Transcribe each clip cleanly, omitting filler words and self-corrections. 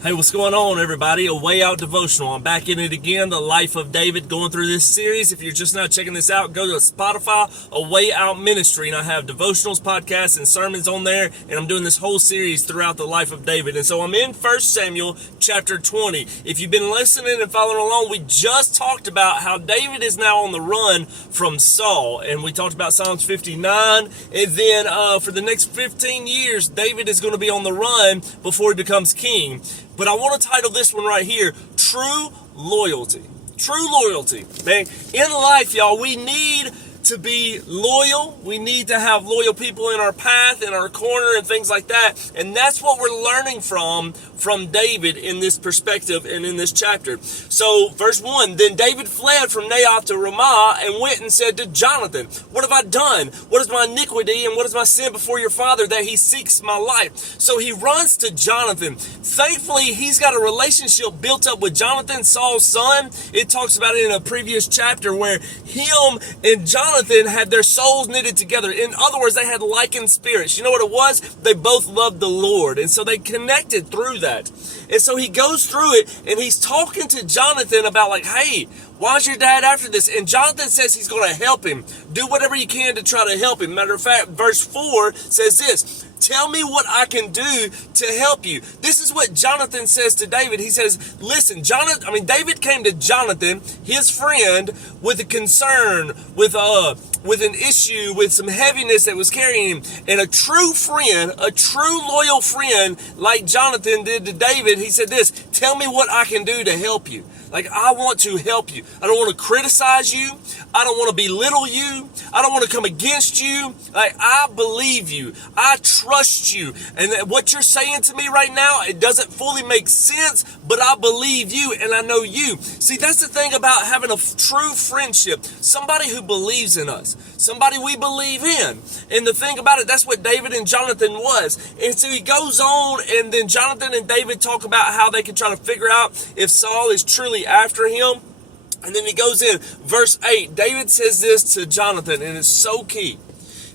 Hey, what's going on, everybody? A Way Out Devotional. I'm back in it again, the life of David, going through this series. If you're just now checking this out, go to Spotify, A Way Out Ministry, and I have devotionals, podcasts, and sermons on there, and I'm doing this whole series throughout the life of David. And so I'm in 1 Samuel chapter 20. If you've been listening and following along, we just talked about how David is now on the run from Saul, and we talked about Psalms 59, and then for the next 15 years, David is going to be on the run before he becomes king. But I want to title this one right here, True Loyalty. True loyalty. Man, in life, y'all, we need to be loyal. We need to have loyal people in our path, in our corner, and things like that. And that's what we're learning from David in this perspective and in this chapter. So, verse 1, Then David fled from Naioth to Ramah and went and said to Johnathan, What have I done? What is my iniquity and what is my sin before your father that he seeks my life? So he runs to Johnathan. Thankfully, he's got a relationship built up with Johnathan, Saul's son. It talks about it in a previous chapter where him and Johnathan had their souls knitted together. In other words, they had likened spirits. You know what it was? They both loved the Lord. And so they connected through that. And so he goes through it and he's talking to Johnathan about like, hey, why's your dad after this? And Johnathan says he's going to help him. Do whatever you can to try to help him. Matter of fact, verse 4 says this, Tell me what I can do to help you. This is what Johnathan says to David. He says, listen, David came to Johnathan, his friend, with a concern, with an issue, with some heaviness that was carrying him. And a true friend, a true loyal friend like Johnathan did to David, he said this, tell me what I can do to help you. Like, I want to help you. I don't want to criticize you. I don't want to belittle you. I don't want to come against you. Like, I believe you. I trust you. And what you're saying to me right now, it doesn't fully make sense, but I believe you and I know you. See, that's the thing about having a true friendship. Somebody who believes in us. Somebody we believe in. And the thing about it, that's what David and Johnathan was. And so he goes on, and then Johnathan and David talk about how they can try to figure out if Saul is truly after him. And then he goes in, verse 8, David says this to Johnathan, and it's so key.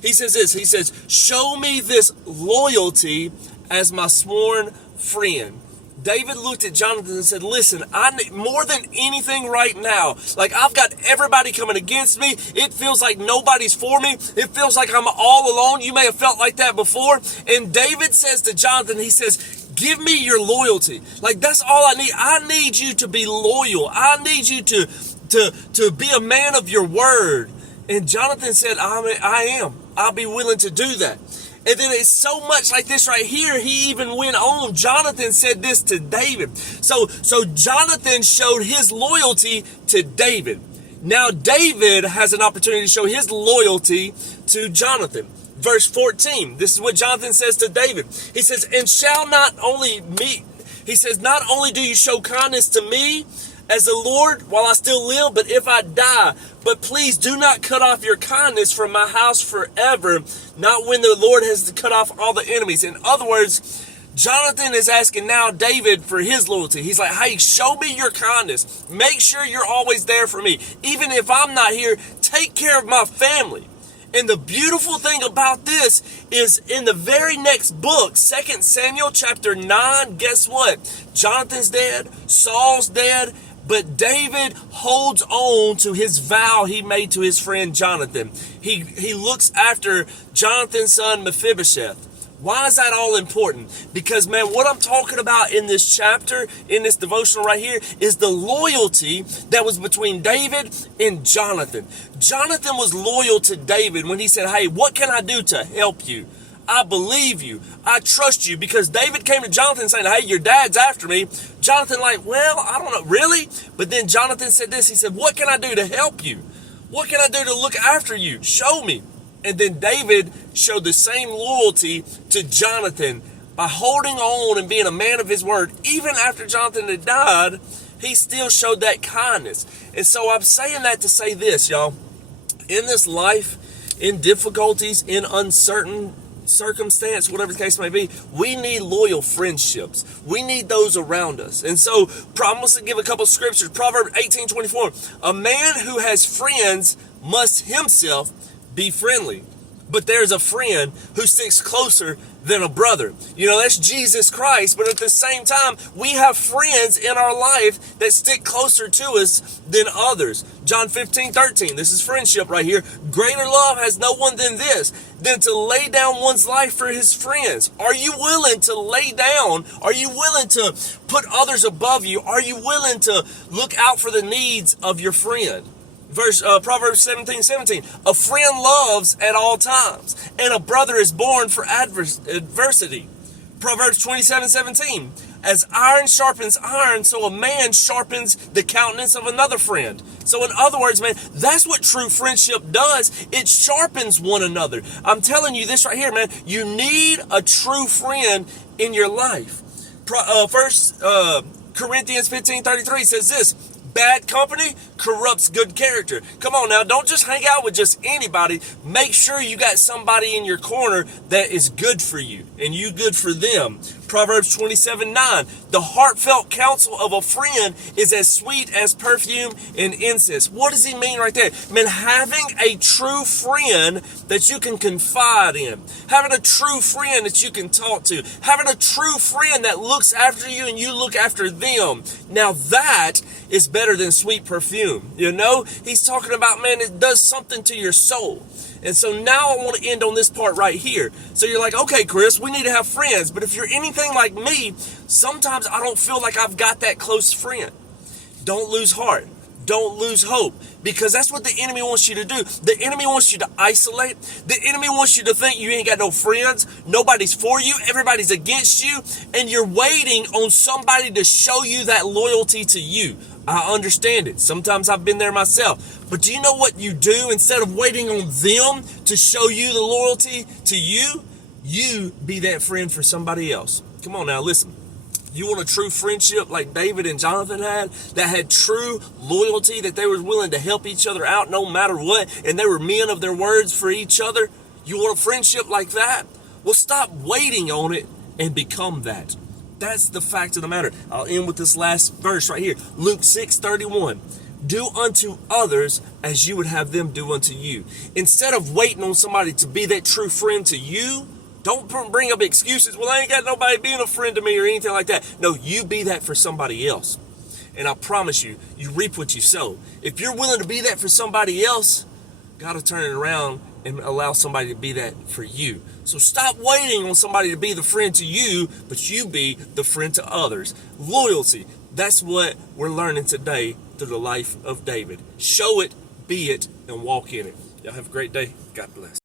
He says this, he says, show me this loyalty as my sworn friend. David looked at Johnathan and said, listen, I need more than anything right now. Like, I've got everybody coming against me. It feels like nobody's for me. It feels like I'm all alone. You may have felt like that before. And David says to Johnathan, he says, give me your loyalty. Like, that's all I need. I need you to be loyal. I need you to be a man of your word. And Johnathan said, I am. I'll be willing to do that. And then it's so much like this right here. He even went on. Johnathan said this to David. So Johnathan showed his loyalty to David. Now David has an opportunity to show his loyalty to Johnathan. Verse 14, this is what Johnathan says to David. He says, not only do you show kindness to me as the Lord while I still live, but if I die, but please do not cut off your kindness from my house forever, not when the Lord has cut off all the enemies. In other words, Johnathan is asking now David for his loyalty. He's like, hey, show me your kindness. Make sure you're always there for me. Even if I'm not here, take care of my family. And the beautiful thing about this is in the very next book, 2 Samuel chapter 9, guess what? Johnathan's dead, Saul's dead, but David holds on to his vow he made to his friend Johnathan. He looks after Jonathan's son Mephibosheth. Why is that all important? Because, man, what I'm talking about in this chapter, in this devotional right here, is the loyalty that was between David and Johnathan. Johnathan was loyal to David when he said, hey, what can I do to help you? I believe you. I trust you. Because David came to Johnathan saying, hey, your dad's after me. Johnathan like, well, I don't know, really? But then Johnathan said this. He said, what can I do to help you? What can I do to look after you? Show me. And then David showed the same loyalty to Johnathan by holding on and being a man of his word. Even after Johnathan had died, he still showed that kindness. And so I'm saying that to say this, y'all. In this life, in difficulties, in uncertain circumstance, whatever the case may be, we need loyal friendships. We need those around us. And so I'm going to give a couple of scriptures. Proverbs 18:24. A man who has friends must himself be friendly, but there's a friend who sticks closer than a brother. You know, that's Jesus Christ, but at the same time, we have friends in our life that stick closer to us than others. John 15:13, this is friendship right here. Greater love has no one than this, than to lay down one's life for his friends. Are you willing to lay down? Are you willing to put others above you? Are you willing to look out for the needs of your friend? Proverbs 17:17. A friend loves at all times, and a brother is born for adversity. Proverbs 27:17. As iron sharpens iron, so a man sharpens the countenance of another friend. So in other words, man, that's what true friendship does. It sharpens one another. I'm telling you this right here, man. You need a true friend in your life. First Corinthians 15:33 says this: bad company corrupts good character. Come on now, don't just hang out with just anybody. Make sure you got somebody in your corner that is good for you and you good for them. Proverbs 27:9. The heartfelt counsel of a friend is as sweet as perfume and incense. What does he mean right there? Man, having a true friend that you can confide in, having a true friend that you can talk to, having a true friend that looks after you and you look after them. Now that is better than sweet perfume. You know, he's talking about, man, it does something to your soul. And so now I want to end on this part right here. So you're like, okay, Chris, we need to have friends. But if you're anything like me, sometimes I don't feel like I've got that close friend. Don't lose heart. Don't lose hope, because that's what the enemy wants you to do. The enemy wants you to isolate. The enemy wants you to think you ain't got no friends. Nobody's for you. Everybody's against you. And you're waiting on somebody to show you that loyalty to you. I understand it. Sometimes I've been there myself. But do you know what you do? Instead of waiting on them to show you the loyalty to you, you be that friend for somebody else. Come on now, listen. You want a true friendship like David and Johnathan had, that had true loyalty, that they were willing to help each other out no matter what, and they were men of their words for each other? You want a friendship like that? Well, stop waiting on it and become that. That's the fact of the matter. I'll end with this last verse right here. Luke 6:31. Do unto others as you would have them do unto you. Instead of waiting on somebody to be that true friend to you, don't bring up excuses. Well, I ain't got nobody being a friend to me or anything like that. No, you be that for somebody else. And I promise you, you reap what you sow. If you're willing to be that for somebody else, got to turn it around and allow somebody to be that for you. So stop waiting on somebody to be the friend to you, but you be the friend to others. Loyalty, that's what we're learning today through the life of David. Show it, be it, and walk in it. Y'all have a great day. God bless.